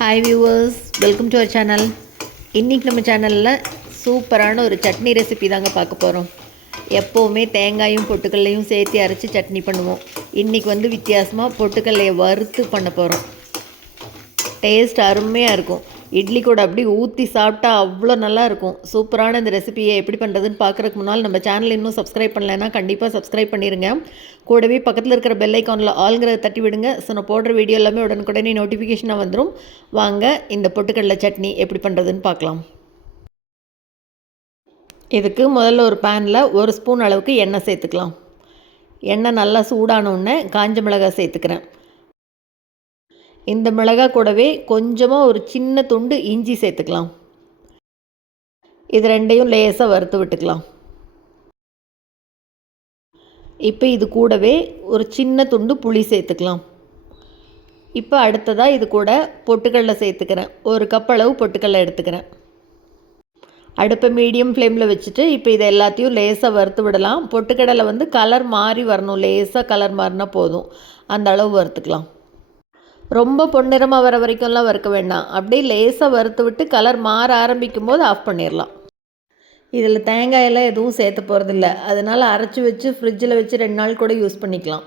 Hi viewers welcome to our channel இன்றைக்கி நம்ம சேனலில் சூப்பரான ஒரு சட்னி ரெசிபி தாங்க பார்க்க போகிறோம் எப்போவுமே தேங்காயும் பொட்டுக்கல்லையும் சேர்த்து அரைச்சி சட்னி பண்ணுவோம். இன்றைக்கி வந்து வித்தியாசமாக பொட்டுக்கல்லையை வறுத்து பண்ண போகிறோம் டேஸ்ட் அருமையாக இருக்கும். இட்லி கூட அப்படி ஊற்றி சாப்பிட்டா அவ்வளோ நல்லாயிருக்கும் சூப்பரான இந்த ரெசிபியை எப்படி பண்ணுறதுன்னு பார்க்குறதுக்கு முன்னால் நம்ம சேனல் இன்னும் சப்ஸ்கிரைப் பண்ணலைன்னா கண்டிப்பாக சப்ஸ்கிரைப் பண்ணிடுங்க கூடவே பக்கத்தில் இருக்கிற பெல் ஐக்கானில் ஆளுங்கிறத தட்டி விடுங்க. ஸோ நான் போடுற வீடியோ எல்லாமே உடனுக்குடனே நோட்டிஃபிகேஷனாக வந்துடும் வாங்க இந்த பொட்டுக்கடலை சட்னி எப்படி பண்ணுறதுன்னு பார்க்கலாம். இதுக்கு முதல்ல ஒரு பேனில் ஒரு ஸ்பூன் அளவுக்கு எண்ணெய் சேர்த்துக்கலாம். எண்ணெய் நல்லா சூடான உடனே காஞ்ச மிளகாய் சேர்த்துக்கிறேன். இந்த மிளகாய் கூடவே கொஞ்சமாக ஒரு சின்ன துண்டு இஞ்சி சேர்த்துக்கலாம். இது ரெண்டையும் லேசாக வறுத்து விட்டுக்கலாம். இப்போ இது கூடவே ஒரு சின்ன துண்டு புளி சேர்த்துக்கலாம். இப்போ அடுத்ததாக இது கூட பொட்டுக்கடலை சேர்த்துக்கிறேன். ஒரு கப் அளவு பொட்டுக்கடலை எடுத்துக்கிறேன். அடுப்பை மீடியம் ஃப்ளேமில் வச்சுட்டு இப்போ இதை எல்லாத்தையும் லேசாக வறுத்து விடலாம். பொட்டுக்கடலை வந்து கலர் மாறி வரணும். லேசாக கலர் மாறினா போதும். அந்த அளவு வறுத்துக்கலாம். ரொம்ப பொன்னிறமாக வர வரைக்கும்லாம் வறுக்க வேண்டாம். அப்படியே லேசாக வறுத்து விட்டு கலர் மாற ஆரம்பிக்கும் போது ஆஃப் பண்ணிடலாம். இதில் தேங்காயெல்லாம் எதுவும் சேர்த்து போகிறதில்ல அதனால் அரைச்சி வச்சு ஃப்ரிட்ஜில் வச்சு ரெண்டு நாள் கூட யூஸ் பண்ணிக்கலாம்.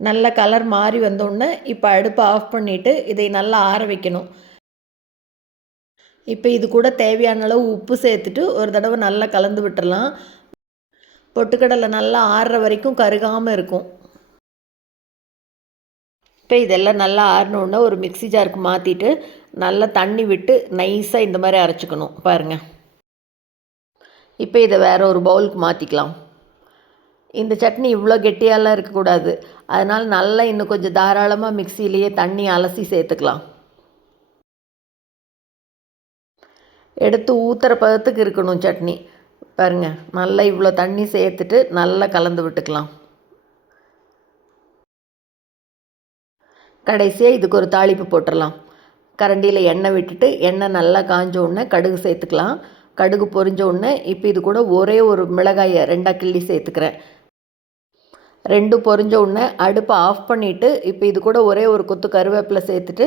நல்ல கலர் மாறி வந்தோடனே இப்போ அடுப்பை ஆஃப் பண்ணிவிட்டு இதை நல்லா ஆற வைக்கணும். இப்போ இது கூட தேவையான அளவு உப்பு சேர்த்துட்டு ஒரு தடவை நல்லா கலந்து விட்டுறலாம். பொட்டுக்கடலை நல்லா ஆறுற வரைக்கும் கருகாமல் இருக்கும். இப்போ இதெல்லாம் நல்லா ஆறணுன்னா ஒரு மிக்சி ஜாருக்கு மாற்றிட்டு நல்லா தண்ணி விட்டு நைஸாக இந்த மாதிரி அரைச்சிக்கணும். பாருங்கள் இப்போ இதை வேறு ஒரு பவுலுக்கு மாற்றிக்கலாம் இந்த சட்னி இவ்வளோ கெட்டியாலாம் இருக்கக்கூடாது. அதனால் நல்லா இன்னும் கொஞ்சம் தாராளமாக மிக்சியிலேயே தண்ணி அலசி சேர்த்துக்கலாம். எடுத்து ஊற்றுற பதத்துக்கு இருக்கணும் சட்னி. பாருங்கள் நல்லா இவ்வளோ தண்ணி சேர்த்துட்டு நல்லா கலந்து விட்டுக்கலாம். கடைசியாக இதுக்கு ஒரு தாளிப்பு போட்டுடலாம் கரண்டியில் எண்ணெய் விட்டுட்டு எண்ணெய் நல்லா காஞ்ச உடனே கடுகு சேர்த்துக்கலாம். கடுகு பொரிஞ்ச உடனே இப்போ இது கூட ஒரே ஒரு மிளகாயை ரெண்டாக கிள்ளி சேர்த்துக்கிறேன். ரெண்டும் பொரிஞ்ச உடனே அடுப்பை ஆஃப் பண்ணிவிட்டு இப்போ இது கூட ஒரே ஒரு கொத்து கருவேப்பிலை சேர்த்துட்டு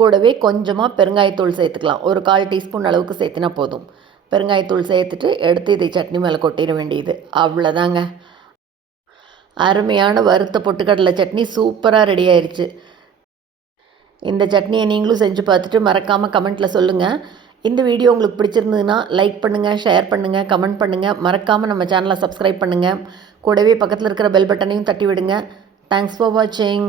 கூடவே கொஞ்சமாக பெருங்காயத்தூள் சேர்த்துக்கலாம். ஒரு கால் டீஸ்பூன் அளவுக்கு சேர்த்தினா போதும். பெருங்காயத்தூள் சேர்த்துட்டு எடுத்து இதை சட்னி மேலே கொட்டிட வேண்டியது. அவ்வளோதாங்க அருமையான வறுத்த பொட்டுக்கடலை சட்னி சூப்பராக ரெடி ஆயிடுச்சு இந்த சட்னியை நீங்களும் செஞ்சு பார்த்துட்டு மறக்காமல் கமெண்ட்டில் சொல்லுங்கள் இந்த வீடியோ உங்களுக்கு பிடிச்சிருந்ததுன்னா லைக் பண்ணுங்கள் ஷேர் பண்ணுங்கள் கமெண்ட் பண்ணுங்கள் மறக்காமல் நம்ம சேனலை சப்ஸ்கிரைப் பண்ணுங்கள் கூடவே பக்கத்தில் இருக்கிற பெல் பட்டனையும் தட்டி விடுங்க. தேங்க்ஸ் ஃபார் வாட்சிங்